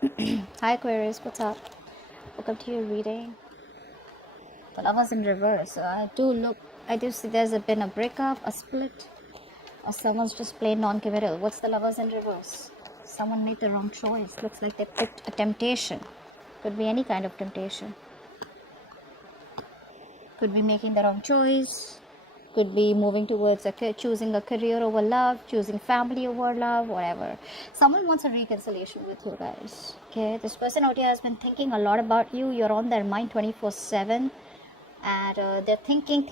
Hi Aquarius, what's up? Welcome to your reading. The Lovers in reverse. So I do see there's been a breakup, a split, or someone's just plain non-committal. What's the Lovers in reverse? Someone made the wrong choice. Looks like they picked a temptation. Could be any kind of temptation. Could be making the wrong choice. Could be moving towards choosing a career over love, choosing family over love, whatever. Someone wants a reconciliation with you guys. Okay, this person out here has been thinking a lot about you. You're on their mind 24/7, and they're thinking.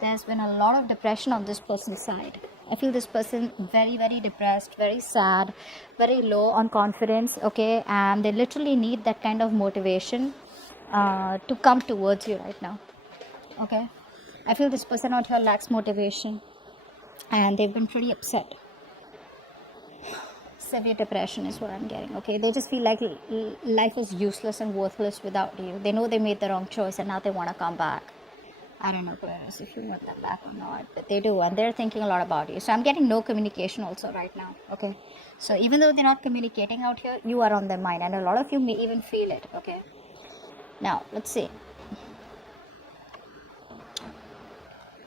There's been a lot of depression on this person's side. I feel this person very, very depressed, very sad, very low on confidence. Okay, and they literally need that kind of motivation to come towards you right now. Okay, I feel this person out here lacks motivation, and they've been pretty upset. Severe depression is what I'm getting. Okay, they just feel like life is useless and worthless without you. They know they made the wrong choice, and now they want to come back. I don't know, Aquarius, if you want them back or not, but they do, and they're thinking a lot about you. So I'm getting no communication also right now. Okay, so even though they're not communicating out here, you are on their mind, and a lot of you may even feel it. Okay, now let's see.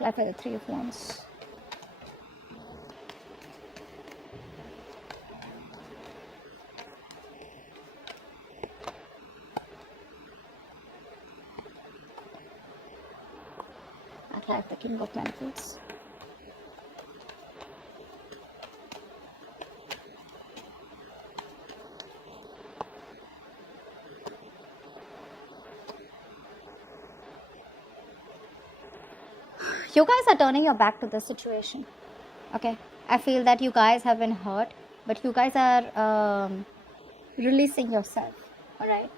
Apply for the Three of Wands. Apply the King of Pentacles. You guys are turning your back to the situation. Okay, I feel that you guys have been hurt, but you guys are releasing yourself. All right,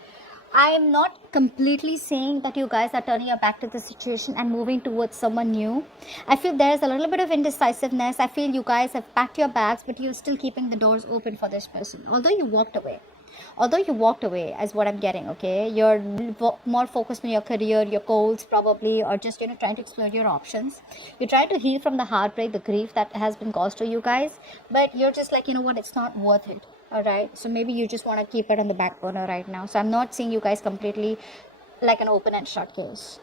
I am not completely saying that you guys are turning your back to the situation and moving towards someone new. I feel there's a little bit of indecisiveness. I feel you guys have packed your bags, but you're still keeping the doors open for this person, although you walked away. Is what I'm getting. Okay, you're more focused on your career, your goals probably, or just trying to explore your options. You're trying to heal from the heartbreak, the grief that has been caused to you guys, but you're just like, what, it's not worth it. All right, so maybe you just want to keep it on the back burner right now. So I'm not seeing you guys completely like an open and shut case.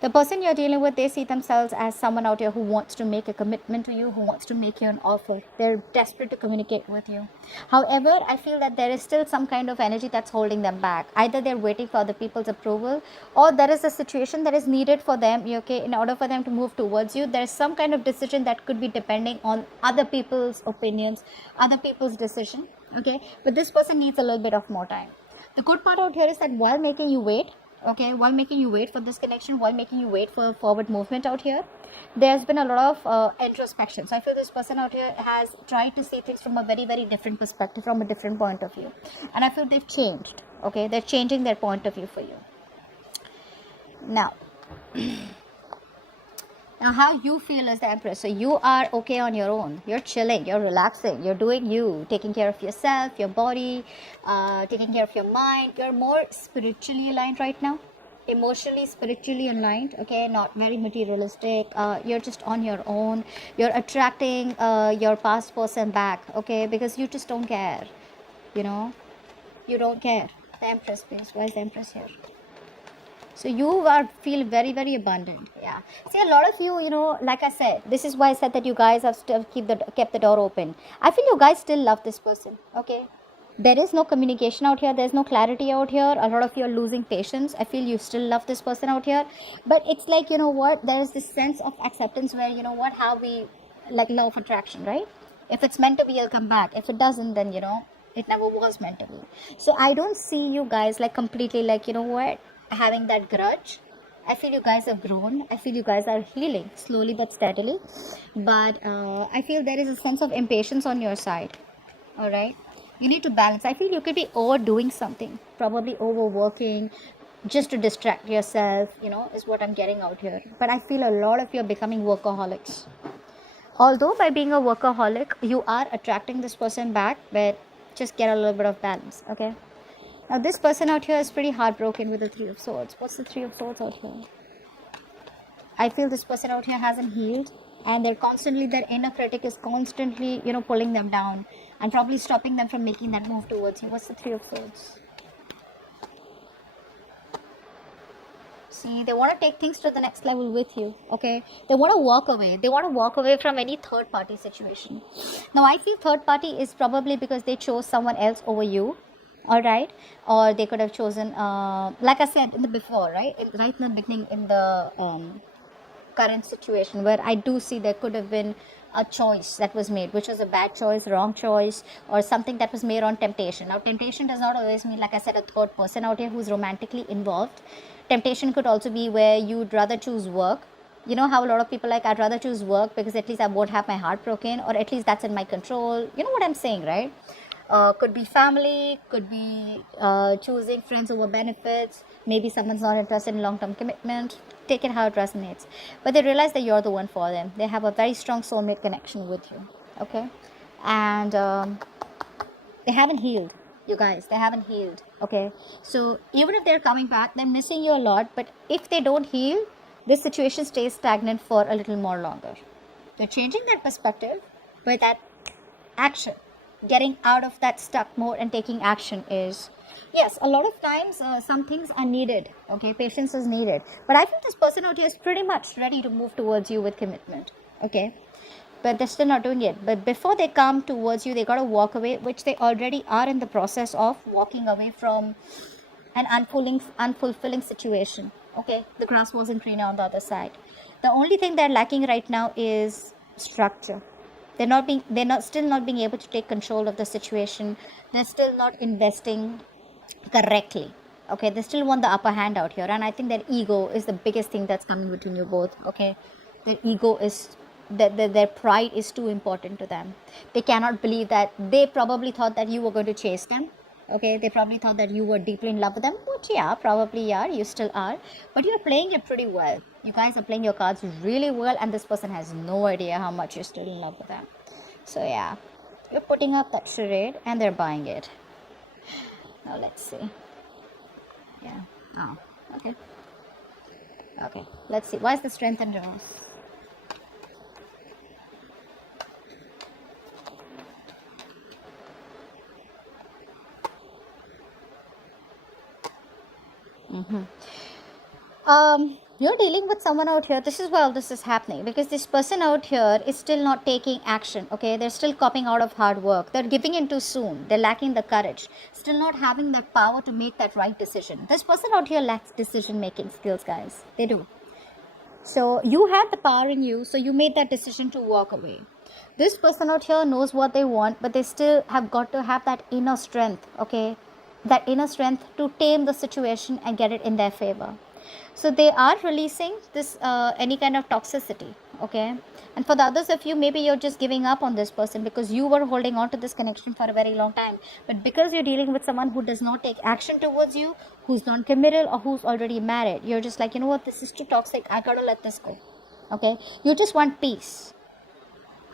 The person you're dealing with, they see themselves as someone out here who wants to make a commitment to you, who wants to make you an offer. They're desperate to communicate with you. However, I feel that there is still some kind of energy that's holding them back. Either they're waiting for other people's approval, or there is a situation that is needed for them, okay, in order for them to move towards you. There's some kind of decision that could be depending on other people's opinions, other people's decision, okay, but this person needs a little bit of more time. The good part out here is that while making you wait, okay, while making you wait for this connection, while making you wait for forward movement out here, there's been a lot of introspection. So I feel this person out here has tried to see things from a very, very different perspective, from a different point of view, and I feel they've changed. Okay, they're changing their point of view for you now. Now, how you feel as the Empress. So you are okay on your own. You're chilling. You're relaxing. You're doing you. Taking care of yourself, your body, taking care of your mind. You're more spiritually aligned right now. Emotionally, spiritually aligned. Okay, not very materialistic. You're just on your own. You're attracting your past person back. Okay, because you just don't care. You don't care. The Empress, please. Why is the Empress here? So you feel very, very abundant. Yeah. See, a lot of you, like I said, this is why I said that you guys have still kept the door open. I feel you guys still love this person. Okay. There is no communication out here. There's no clarity out here. A lot of you are losing patience. I feel you still love this person out here. But it's like, there is this sense of acceptance where, how we, like law of attraction, right? If it's meant to be, it'll come back. If it doesn't, then, it never was meant to be. So I don't see you guys like completely like, having that grudge. I feel you guys have grown. I feel you guys are healing slowly but steadily. But I feel there is a sense of impatience on your side. All right. You need to balance. I feel you could be overdoing something, probably overworking, just to distract yourself, is what I'm getting out here. But I feel a lot of you are becoming workaholics. Although by being a workaholic, you are attracting this person back, but just get a little bit of balance, okay? Now this person out here is pretty heartbroken with the Three of Swords. What's the Three of Swords out here? I feel this person out here hasn't healed, and their inner critic is constantly, pulling them down. and probably stopping them from making that move towards you. What's the Three of Swords? See, they want to take things to the next level with you, okay? They want to walk away. They want to walk away from any third party situation. Now, I feel third party is probably because they chose someone else over you, all right? Or they could have chosen, like I said in the before, right? Right in the beginning, in the current situation, where I do see there could have been a choice that was made, which was a bad choice, wrong choice, or something that was made on temptation. Now, temptation does not always mean, like I said, a third person out here who's romantically involved. Temptation could also be where you'd rather choose work. You know how a lot of people like, I'd rather choose work because at least I won't have my heart broken, or at least that's in my control. You know what I'm saying, right? Could be family, could be choosing friends over benefits. Maybe someone's not interested in long-term commitment. Take it how it resonates. But they realize that you're the one for them. They have a very strong soulmate connection with you. Okay? And they haven't healed. You guys, they haven't healed. Okay? So even if they're coming back, they're missing you a lot. But if they don't heal, this situation stays stagnant for a little more longer. They're changing their perspective, but that action, getting out of that stuck mode and taking action is, yes, a lot of times some things are needed, okay, patience is needed, but I think this person out here is pretty much ready to move towards you with commitment, okay, but they're still not doing it. But before they come towards you, they got to walk away, which they already are in the process of walking away from an unfulfilling situation, okay. The grass wasn't greener on the other side. The only thing they're lacking right now is structure. They're still not being able to take control of the situation. They're still not investing correctly, okay. They still want the upper hand out here, and I think their ego is the biggest thing that's coming between you both, okay. Their ego is, their pride is too important to them. They cannot believe that they probably thought that you were going to chase them, okay. They probably thought that you were deeply in love with them, which, yeah, probably are, you still are, but you're playing it pretty well. You guys are playing your cards really well, and this person has no idea how much you're still in love with them. So yeah, you're putting up that charade and they're buying it. Now let's see. Yeah. Oh, okay. Okay, let's see. Why is the Strength in reverse? You're dealing with someone out here. This is why all this is happening, because this person out here is still not taking action, okay. They're still copping out of hard work. They're giving in too soon. They're lacking the courage, still not having that power to make that right decision. This person out here lacks decision making skills, guys. They do. So you had the power in you, so you made that decision to walk away. This person out here knows what they want, but they still have got to have that inner strength, okay, that inner strength to tame the situation and get it in their favor. So they are releasing this any kind of toxicity, okay. And for the others of you, maybe you're just giving up on this person because you were holding on to this connection for a very long time, but because you're dealing with someone who does not take action towards you, who's non-committal, or who's already married, you're just like, you know what, this is too toxic, I gotta let this go, okay. You just want peace,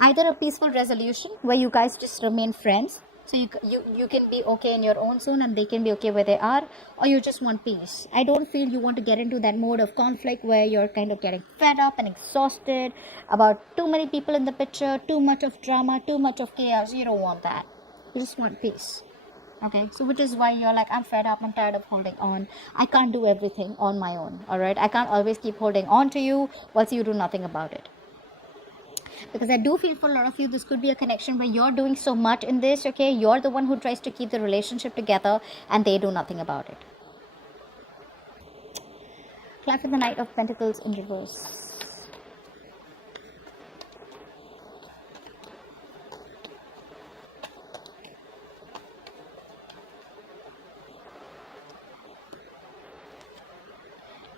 either a peaceful resolution where you guys just remain friends, so you can be okay in your own zone and they can be okay where they are, or you just want peace. I don't feel you want to get into that mode of conflict where you're kind of getting fed up and exhausted about too many people in the picture, too much of drama, too much of chaos. You don't want that. You just want peace, okay. So which is why you're like, I'm fed up, I'm tired of holding on, I can't do everything on my own, all right. I can't always keep holding on to you whilst you do nothing about it. Because I do feel for a lot of you, this could be a connection where you're doing so much in this, okay. You're the one who tries to keep the relationship together and they do nothing about it. Clap for the Knight of Pentacles in reverse.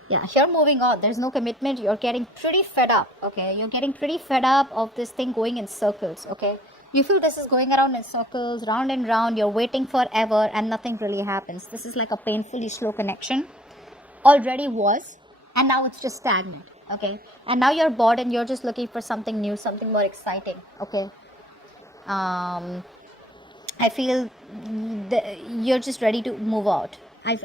Yeah, here moving on, there's no commitment. You're getting pretty fed up, okay. You're getting pretty fed up of this thing going in circles, okay. You feel this is going around in circles, round and round. You're waiting forever and nothing really happens. This is like a painfully slow connection. Already was, and now it's just stagnant, okay. And now you're bored and you're just looking for something new, something more exciting, okay. I feel you're just ready to move out. I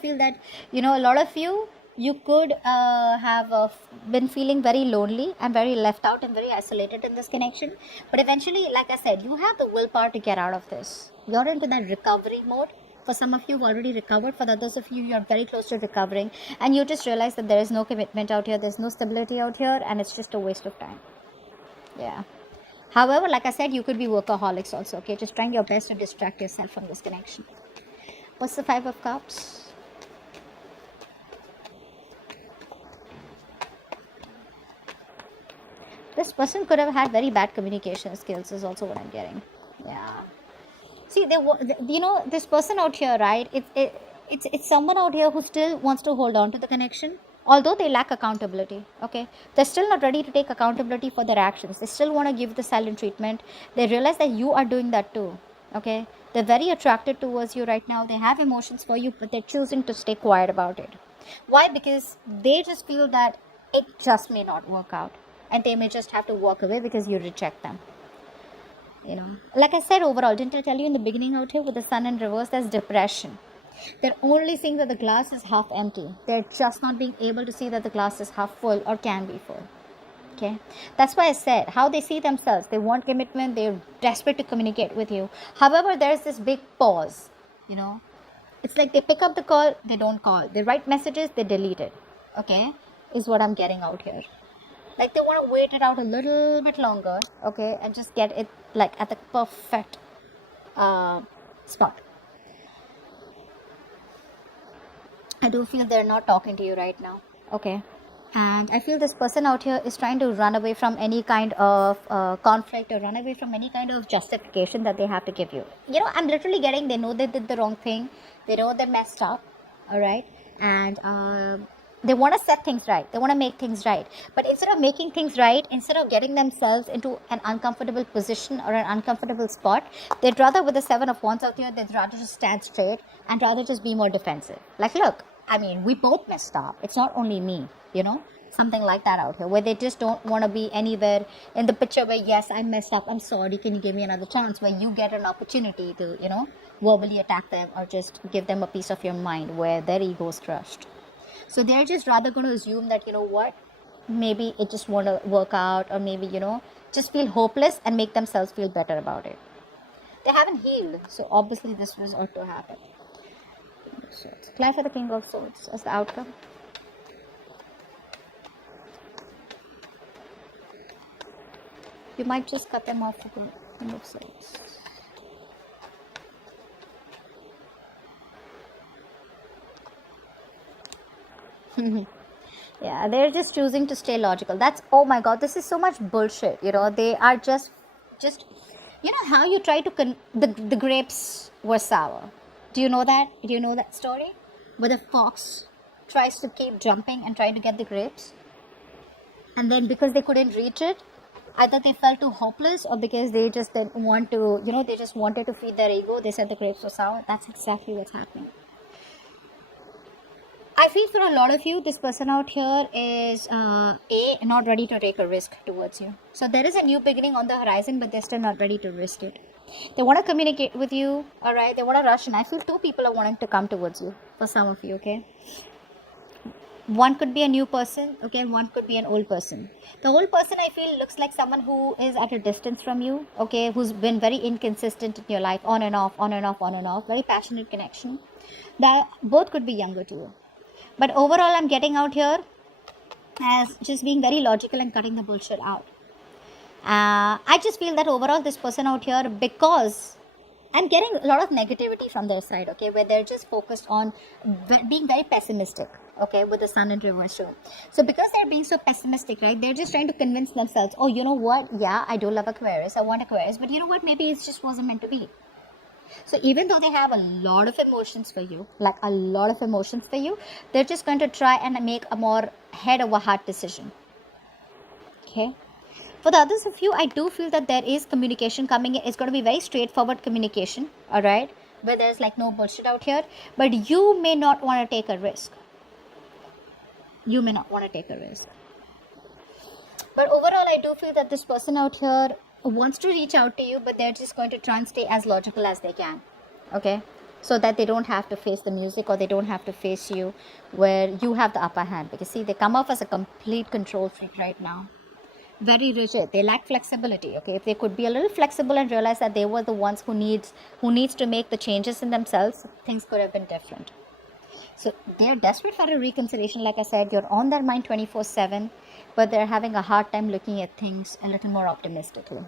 feel that, you know, a lot of you, You could have been feeling very lonely and very left out and very isolated in this connection. But eventually, like I said, you have the willpower to get out of this. You're into that recovery mode. For some of you, you've already recovered. For the others of you, you're very close to recovering. And you just realize that there is no commitment out here. There's no stability out here. And it's just a waste of time. Yeah. However, like I said, you could be workaholics also. Okay. Just trying your best to distract yourself from this connection. What's the Five of Cups? This person could have had very bad communication skills is also what I'm getting. Yeah. See, this person out here, right? It's someone out here who still wants to hold on to the connection, although they lack accountability. Okay, they're still not ready to take accountability for their actions. They still want to give the silent treatment. They realize that you are doing that too. Okay, they're very attracted towards you right now. They have emotions for you, but they're choosing to stay quiet about it. Why? Because they just feel that it just may not work out. And they may just have to walk away because you reject them. You know, like I said, overall, didn't I tell you in the beginning out here with the sun in reverse, there's depression. They're only seeing that the glass is half empty. They're just not being able to see that the glass is half full or can be full. Okay, that's why I said how they see themselves. They want commitment. They're desperate to communicate with you. However, there's this big pause. You know, it's like they pick up the call, they don't call. They write messages, they delete it. Okay, is what I'm getting out here. Like they want to wait it out a little bit longer, okay, and just get it like at the perfect spot. I do feel they're not talking to you right now, okay, and I feel this person out here is trying to run away from any kind of conflict or run away from any kind of justification that they have to give you. You know, I'm literally getting they know they did the wrong thing, they know they messed up, all right, and they want to set things right. They want to make things right. But instead of making things right, instead of getting themselves into an uncomfortable position or an uncomfortable spot, they'd rather, with the Seven of Wands out here, they'd rather just stand straight and rather just be more defensive. Like, look, I mean, we both messed up. It's not only me, you know? Something like that out here, where they just don't want to be anywhere in the picture where, yes, I messed up, I'm sorry, can you give me another chance? Where you get an opportunity to, you know, verbally attack them or just give them a piece of your mind where their ego is crushed. So they're just rather going to assume that, you know what, maybe it just won't work out, or maybe, you know, just feel hopeless and make themselves feel better about it. They haven't healed, so obviously this was ought to happen. So apply for the King of Swords as the outcome. You might just cut them off with the King of Swords. Yeah, they're just choosing to stay logical. That's, oh my god, this is so much bullshit. You know, they are just you know how you try to the grapes were sour. Do you know that? Do you know that story where the fox tries to keep jumping and try to get the grapes, and then because they couldn't reach it, either they felt too hopeless or because they just didn't want to, you know, they just wanted to feed their ego, they said the grapes were sour. That's exactly what's happening. I feel for a lot of you, this person out here is not ready to take a risk towards you. So there is a new beginning on the horizon, but they're still not ready to risk it. They want to communicate with you, all right? They want to rush in. I feel two people are wanting to come towards you for some of you, okay? One could be a new person, okay, and one could be an old person. The old person, I feel, looks like someone who is at a distance from you, okay, who's been very inconsistent in your life, on and off, on and off, on and off, very passionate connection. That both could be younger to you. But overall, I'm getting out here as just being very logical and cutting the bullshit out. I just feel that overall, this person out here, because I'm getting a lot of negativity from their side, okay, where they're just focused on being very pessimistic, okay, with the sun in reverse show. So because they're being so pessimistic, right, they're just trying to convince themselves, oh, you know what, yeah, I do love Aquarius, I want Aquarius, but you know what, maybe it just wasn't meant to be. So even though they have a lot of emotions for you, like a lot of emotions for you, they're just going to try and make a more head over heart decision. Okay. For the others of you, I do feel that there is communication coming in. It's going to be very straightforward communication. All right. Where there's like no bullshit out here. But you may not want to take a risk. You may not want to take a risk. But overall, I do feel that this person out here wants to reach out to you, but they're just going to try and stay as logical as they can. Okay. so that they don't have to face the music, or they don't have to face you, where you have the upper hand. Because see, they come off as a complete control freak right now. Very rigid. They lack flexibility. Okay, if they could be a little flexible and realize that they were the ones who needs to make the changes in themselves, things could have been different. So they're desperate for a reconciliation. Like I said, you're on their mind 24/7, but they're having a hard time looking at things a little more optimistically.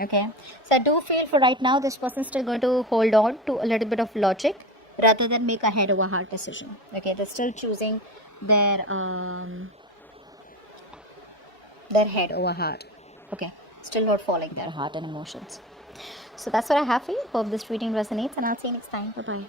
Okay, so I do feel for right now, this person's still going to hold on to a little bit of logic rather than make a head over heart decision. Okay, they're still choosing their head over heart. Okay, still not following their heart and emotions. So that's what I have for you. Hope this reading resonates, and I'll see you next time. Bye bye.